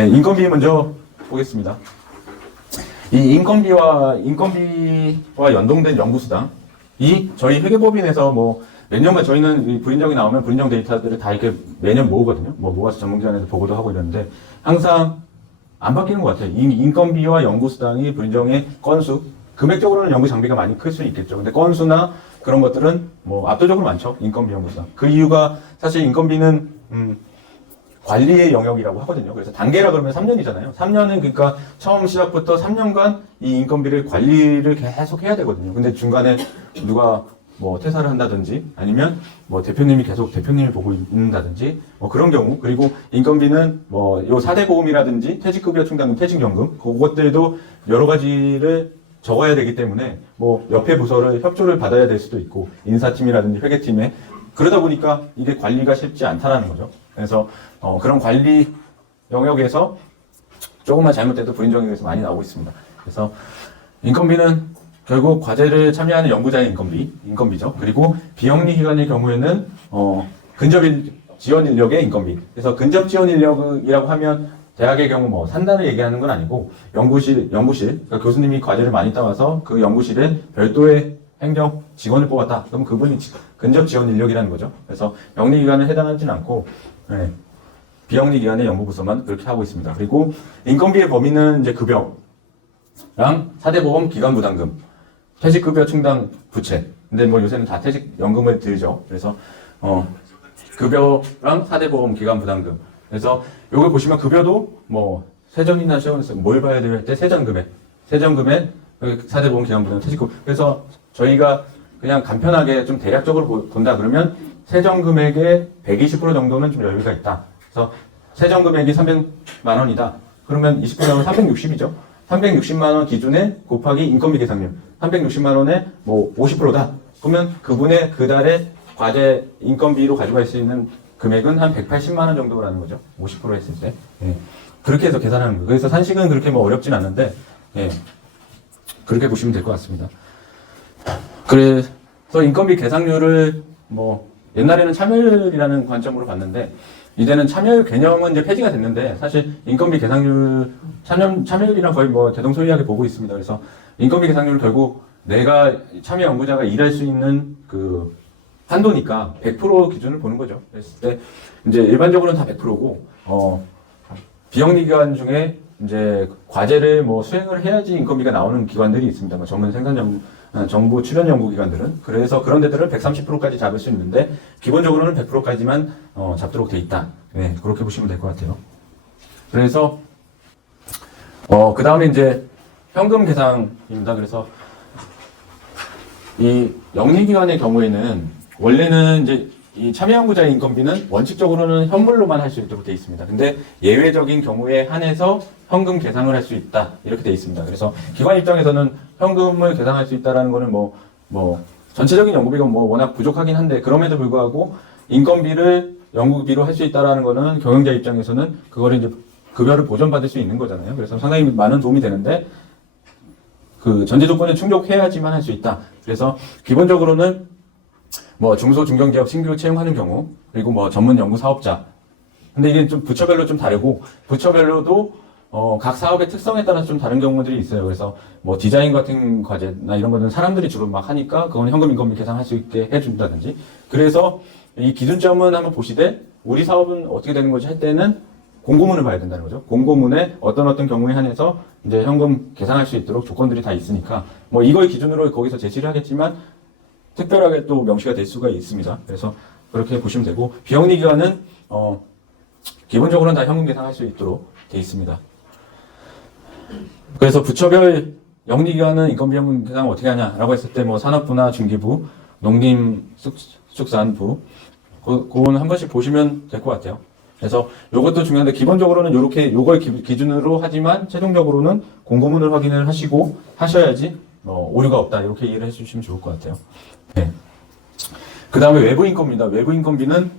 네, 인건비 먼저 보겠습니다. 이 인건비와 연동된 연구수당, 이 저희 회계법인에서 뭐 몇 년간 저희는 이 불인정이 나오면 불인정 데이터들을 다 이렇게 매년 모으거든요. 뭐 모아서 전문기관에서 보고도 하고 이러는데 항상 안 바뀌는 것 같아요. 이 인건비와 연구수당이 불인정의 건수, 금액적으로는 연구 장비가 많이 클 수 있겠죠. 근데 건수나 그런 것들은 뭐 압도적으로 많죠. 인건비, 연구수당. 그 이유가 사실 인건비는 관리의 영역이라고 하거든요. 그래서 단계라 그러면 3년이잖아요. 3년은 그러니까 처음 시작부터 3년간 이 인건비를 관리를 계속 해야 되거든요. 근데 중간에 누가 뭐 퇴사를 한다든지 아니면 뭐 대표님이 계속 대표님을 보고 있는다든지 뭐 그런 경우, 그리고 인건비는 뭐 요 4대 보험이라든지 퇴직급여 충당금, 퇴직연금 그것들도 여러 가지를 적어야 되기 때문에 뭐 옆에 부서를 협조를 받아야 될 수도 있고 인사팀이라든지 회계팀에, 그러다 보니까 이게 관리가 쉽지 않다라는 거죠. 그래서 그런 관리 영역에서 조금만 잘못돼도 불인정에 대해서 많이 나오고 있습니다. 그래서 인건비는 결국 과제를 참여하는 연구자의 인건비죠. 그리고 비영리 기관의 경우에는 근접 지원 인력의 인건비. 그래서 근접 지원 인력이라고 하면 대학의 경우 뭐 산단을 얘기하는 건 아니고 연구실, 그러니까 교수님이 과제를 많이 따와서 그 연구실에 별도의 행정 직원을 뽑았다. 그럼 그분이 근접 지원 인력이라는 거죠. 그래서 영리 기관에 해당하지는 않고 비영리 기관의 연구부서만 그렇게 하고 있습니다. 그리고 인건비의 범위는 이제 급여랑 4대 보험 기관 부담금, 퇴직급여 충당 부채. 근데 뭐 요새는 다 퇴직연금을 들죠. 그래서 급여랑 4대 보험 기관 부담금. 그래서 요걸 보시면 급여도 뭐 세전이나 시험에서 뭘 봐야 될 때 세전금액, 4대 보험 기관 부담금, 퇴직금. 그래서 저희가 그냥 간편하게 좀 대략적으로 본다 그러면 세전금액의 120% 정도는 좀 여유가 있다. 그래서 세전금액이 300만 원이다. 그러면 20%면 360이죠. 360만 원 기준에 곱하기 인건비 계상률. 360만 원에 뭐 50%다. 그러면 그분의 그 달에 과제 인건비로 가져갈 수 있는 금액은 한 180만 원 정도라는 거죠. 50% 했을 때. 예. 그렇게 해서 계산하는 거예요. 그래서 산식은 그렇게 뭐 어렵진 않은데, 예. 그렇게 보시면 될 것 같습니다. 그래서 인건비 계상률을 뭐 옛날에는 참여율이라는 관점으로 봤는데, 이제는 참여율 개념은 이제 폐지가 됐는데, 사실 인건비 계상률, 참여율이랑 거의 뭐 대동소이하게 보고 있습니다. 그래서 인건비 계상률은 결국 내가 참여 연구자가 일할 수 있는 그 한도니까 100% 기준을 보는 거죠. 그랬을 때 이제 일반적으로는 다 100%고, 비영리 기관 중에 이제 과제를 뭐 수행을 해야지 인건비가 나오는 기관들이 있습니다. 뭐 전문 생산 정보 출연 연구 기관들은. 그래서 그런 데들은 130%까지 잡을 수 있는데 기본적으로는 100%까지만 잡도록 돼 있다. 네, 그렇게 보시면 될 것 같아요. 그래서 그 다음에 이제 현금 계상입니다. 그래서 이 영리 기관의 경우에는 원래는 이제 이 참여 연구자의 인건비는 원칙적으로는 현물로만 할 수 있도록 돼 있습니다. 근데 예외적인 경우에 한해서 현금 계상을 할 수 있다. 이렇게 돼 있습니다. 그래서 기관 입장에서는 현금을 계상할 수 있다라는 거는 뭐 전체적인 연구비가 뭐 워낙 부족하긴 한데, 그럼에도 불구하고 인건비를 연구비로 할 수 있다라는 거는 경영자 입장에서는 그거를 이제 급여를 보전받을 수 있는 거잖아요. 그래서 상당히 많은 도움이 되는데 그 전제 조건을 충족해야지만 할 수 있다. 그래서 기본적으로는 뭐 중소 중견기업 신규 채용하는 경우, 그리고 뭐 전문 연구 사업자. 근데 이게 좀 부처별로 좀 다르고, 부처별로도 각 사업의 특성에 따라서 좀 다른 경우들이 있어요. 그래서 뭐 디자인 같은 과제나 이런 거는 사람들이 주로 막 하니까 그건 현금 인건비 계산할 수 있게 해준다든지. 그래서 이 기준점은 한번 보시되 우리 사업은 어떻게 되는 거지 할 때는 공고문을 봐야 된다는 거죠. 공고문에 어떤 경우에 한해서 이제 현금 계산할 수 있도록 조건들이 다 있으니까 뭐 이걸 기준으로 거기서 제시를 하겠지만 특별하게 또 명시가 될 수가 있습니다. 그래서 그렇게 보시면 되고, 비영리 기관은 기본적으로는 다 현금 계산할 수 있도록 돼 있습니다. 그래서 부처별 영리 기관은 인건비 현금 계산을 어떻게 하냐라고 했을 때 뭐 산업부나 중기부, 농림축산부 그거는 한 번씩 보시면 될 것 같아요. 그래서 요것도 중요한데 기본적으로는 요렇게 요걸 기준으로 하지만 최종적으로는 공고문을 확인을 하시고 하셔야지 오류가 없다 이렇게 이해를 해주시면 좋을 것 같아요. 네. 그 다음에 외부 인건비입니다. 외부 인건비는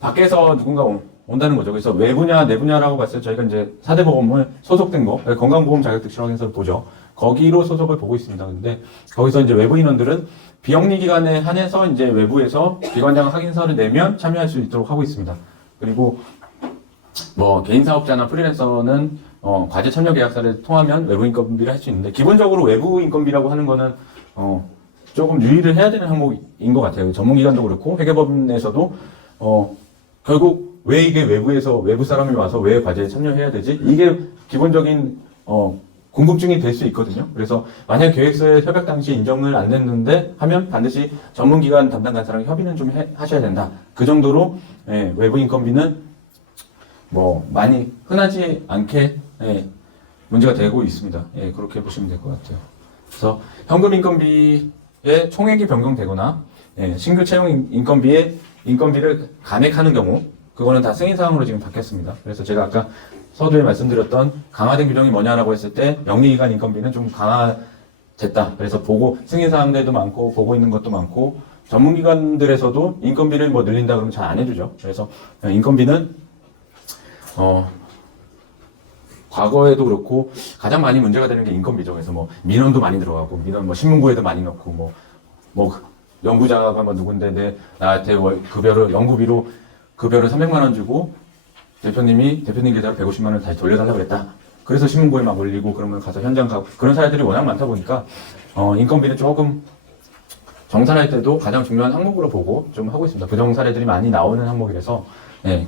밖에서 누군가 온다는 거죠. 그래서 외부냐 내부냐라고 봤을 때 저희가 이제 4대 보험을 소속된 거, 건강보험 자격특실확인서를 보죠. 거기로 소속을 보고 있습니다. 근데 거기서 이제 외부 인원들은 비영리 기관에 한해서 이제 외부에서 기관장 확인서를 내면 참여할 수 있도록 하고 있습니다. 그리고 뭐 개인 사업자나 프리랜서는 과제 참여 계약서를 통하면 외부 인건비를 할 수 있는데 기본적으로 외부 인건비라고 하는 거는 조금 유의를 해야 되는 항목인 것 같아요. 전문기관도 그렇고 회계법인에서도 결국 왜 이게 외부에서 외부 사람이 와서 왜 과제에 참여해야 되지? 이게 기본적인 궁금증이 될 수 있거든요. 그래서 만약 계획서에 협약 당시 인정을 안 냈는데 하면 반드시 전문기관 담당 간사랑 협의는 좀 하셔야 된다. 그 정도로 외부 인건비는 뭐 많이 흔하지 않게 문제가 되고 있습니다. 그렇게 보시면 될 것 같아요. 그래서 현금 인건비의 총액이 변경되거나 신규 채용 인건비를 감액하는 경우 그거는 다 승인사항으로 지금 바뀌었습니다. 그래서 제가 아까 서두에 말씀드렸던 강화된 규정이 뭐냐라고 했을 때 영리기관 인건비는 좀 강화됐다. 그래서 승인사항들도 많고 보고 있는 것도 많고 전문기관들에서도 인건비를 뭐 늘린다 그러면 잘 안 해주죠. 그래서 인건비는 과거에도 그렇고 가장 많이 문제가 되는 게 인건비죠. 그래서 뭐 민원도 많이 들어가고 민원 뭐 신문고에도 많이 넣고 뭐 연구자가 뭐 누군데 나한테 연구비로 급여를 300만 원 주고 대표님 계좌로 150만 원 다시 돌려달라고 그랬다. 그래서 신문고에 막 올리고 그러면 가서 현장 가고 그런 사례들이 워낙 많다 보니까 인건비를 조금 정산할 때도 가장 중요한 항목으로 보고 좀 하고 있습니다. 부정 사례들이 많이 나오는 항목이라서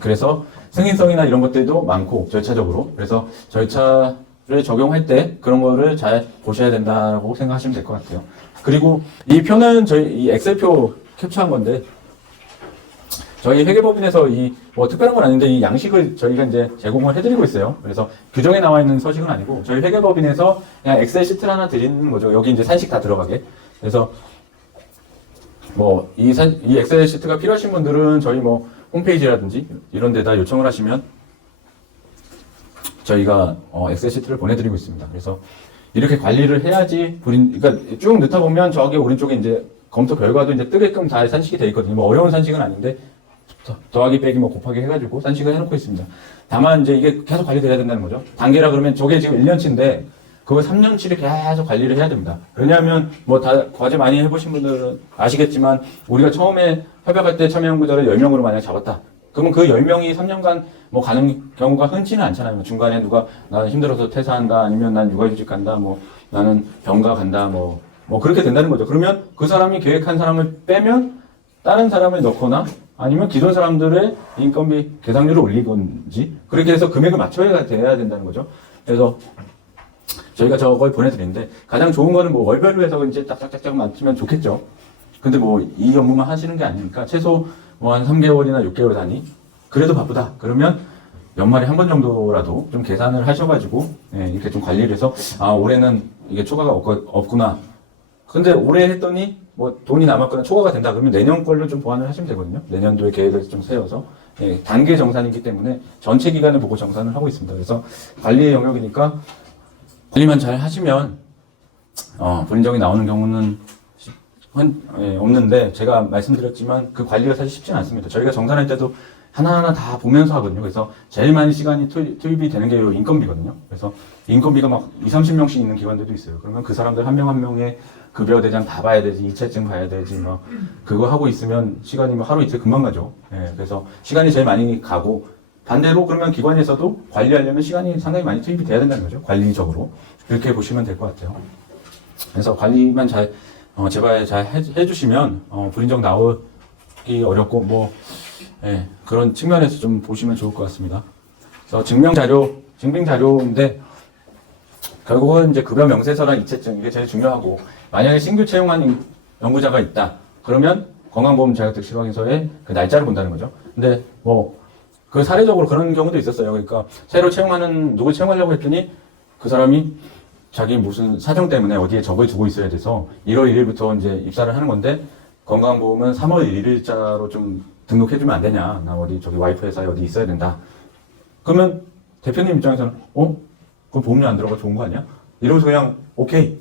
그래서 승인성이나 이런 것들도 많고 절차적으로 그래서 절차를 적용할 때 그런 거를 잘 보셔야 된다고 생각하시면 될 것 같아요. 그리고 이 표는 저희 이 엑셀표 캡처한 건데 저희 회계법인에서 뭐 특별한 건 아닌데 이 양식을 저희가 이제 제공을 해드리고 있어요. 그래서 규정에 나와 있는 서식은 아니고 저희 회계법인에서 그냥 엑셀 시트를 하나 드리는 거죠. 여기 이제 산식 다 들어가게. 그래서 뭐 이 엑셀 시트가 필요하신 분들은 저희 뭐 홈페이지라든지 이런 데다 요청을 하시면 저희가 엑셀 시트를 보내드리고 있습니다. 그래서 이렇게 관리를 해야지 그러니까 쭉 넣다 보면 저기 오른쪽에 이제 검토 결과도 이제 뜨게끔 다 산식이 되어 있거든요. 뭐 어려운 산식은 아닌데 더하기 빼기 뭐 곱하기 해가지고 산식을 해놓고 있습니다. 다만 이제 이게 계속 관리돼야 된다는 거죠. 단계라 그러면 저게 지금 1년치인데 그거 3년치를 계속 관리를 해야 됩니다. 왜냐하면 뭐 다 과제 많이 해보신 분들은 아시겠지만 우리가 처음에 협약할 때 참여 연구자를 10명으로 만약 잡았다. 그러면 그 10명이 3년간 뭐 가는 경우가 흔치는 않잖아요. 중간에 누가 나는 힘들어서 퇴사한다 아니면 난 육아휴직 간다 뭐 나는 병가 간다 뭐 그렇게 된다는 거죠. 그러면 그 사람이 계획한 사람을 빼면 다른 사람을 넣거나 아니면 기존 사람들의 인건비 계상률을 올리건지 그렇게 해서 금액을 맞춰야 돼야 된다는 거죠. 그래서 저희가 저걸 보내드리는데 가장 좋은 거는 뭐 월별로 해서 이제 딱딱딱딱 맞추면 좋겠죠. 근데 뭐 이 업무만 하시는 게 아니니까 최소 뭐 한 3개월이나 6개월 단위 그래도 바쁘다. 그러면 연말에 한 번 정도라도 좀 계산을 하셔가지고 이렇게 좀 관리를 해서 올해는 이게 초과가 없구나. 근데 올해 했더니 뭐 돈이 남았거나 초과가 된다 그러면 내년 걸로 좀 보완을 하시면 되거든요. 내년도의 계획을 좀 세워서 단계 정산이기 때문에 전체 기간을 보고 정산을 하고 있습니다. 그래서 관리의 영역이니까 관리만 잘 하시면 불인정이 나오는 경우는 없는데 제가 말씀드렸지만 그 관리가 사실 쉽지는 않습니다. 저희가 정산할 때도 하나하나 다 보면서 하거든요. 그래서 제일 많이 시간이 투입이 되는 게 인건비거든요. 그래서 인건비가 막 20-30명씩 있는 기관들도 있어요. 그러면 그 사람들 한 명 한 명의 급여 대장 다 봐야 되지, 이체증 봐야 되지, 그거 하고 있으면 시간이 하루 이틀 금방 가죠. 그래서 시간이 제일 많이 가고 반대로 그러면 기관에서도 관리하려면 시간이 상당히 많이 투입이 돼야 된다는 거죠. 관리적으로. 그렇게 보시면 될 것 같아요. 그래서 관리만 제발 잘 해주시면, 불인정 나오기 어렵고, 그런 측면에서 좀 보시면 좋을 것 같습니다. 그래서 증빙자료인데, 결국은 이제 급여 명세서랑 이체증, 이게 제일 중요하고, 만약에 신규 채용한 연구자가 있다. 그러면 건강보험 자격증 실확인서에 그 날짜를 본다는 거죠. 근데 그 사례적으로 그런 경우도 있었어요. 그러니까 새로 누굴 채용하려고 했더니 그 사람이 자기 무슨 사정 때문에 어디에 적을 두고 있어야 돼서 1월 1일부터 이제 입사를 하는 건데 건강보험은 3월 1일자로 좀 등록해주면 안 되냐. 나 저기 와이프 회사에 어디 있어야 된다. 그러면 대표님 입장에서는 그 보험료 안 들어가 좋은 거 아니야? 이러면서 그냥 오케이.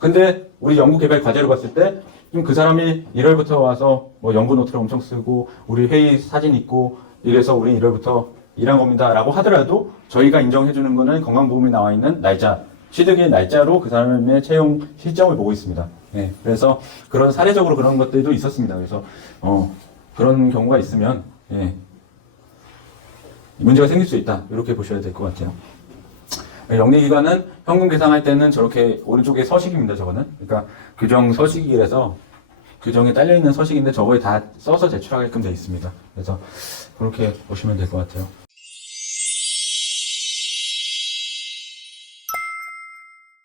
근데 우리 연구개발 과제로 봤을 때 그 사람이 1월부터 와서 뭐 연구 노트를 엄청 쓰고 우리 회의 사진 있고 이래서 우리 1월부터 일한 겁니다 라고 하더라도 저희가 인정해주는 거는 건강보험에 나와 있는 날짜, 취득일 날짜로 그 사람의 채용 실정을 보고 있습니다. 그래서 그런 사례적으로 그런 것들도 있었습니다. 그래서 그런 경우가 있으면 문제가 생길 수 있다. 이렇게 보셔야 될 것 같아요. 영리기관은 현금 계산할 때는 저렇게 오른쪽에 서식입니다. 저거는. 그러니까 규정 서식이라서 규정에 딸려있는 서식인데 저거에 다 써서 제출하게끔 되어 있습니다. 그래서 그렇게 보시면 될 것 같아요.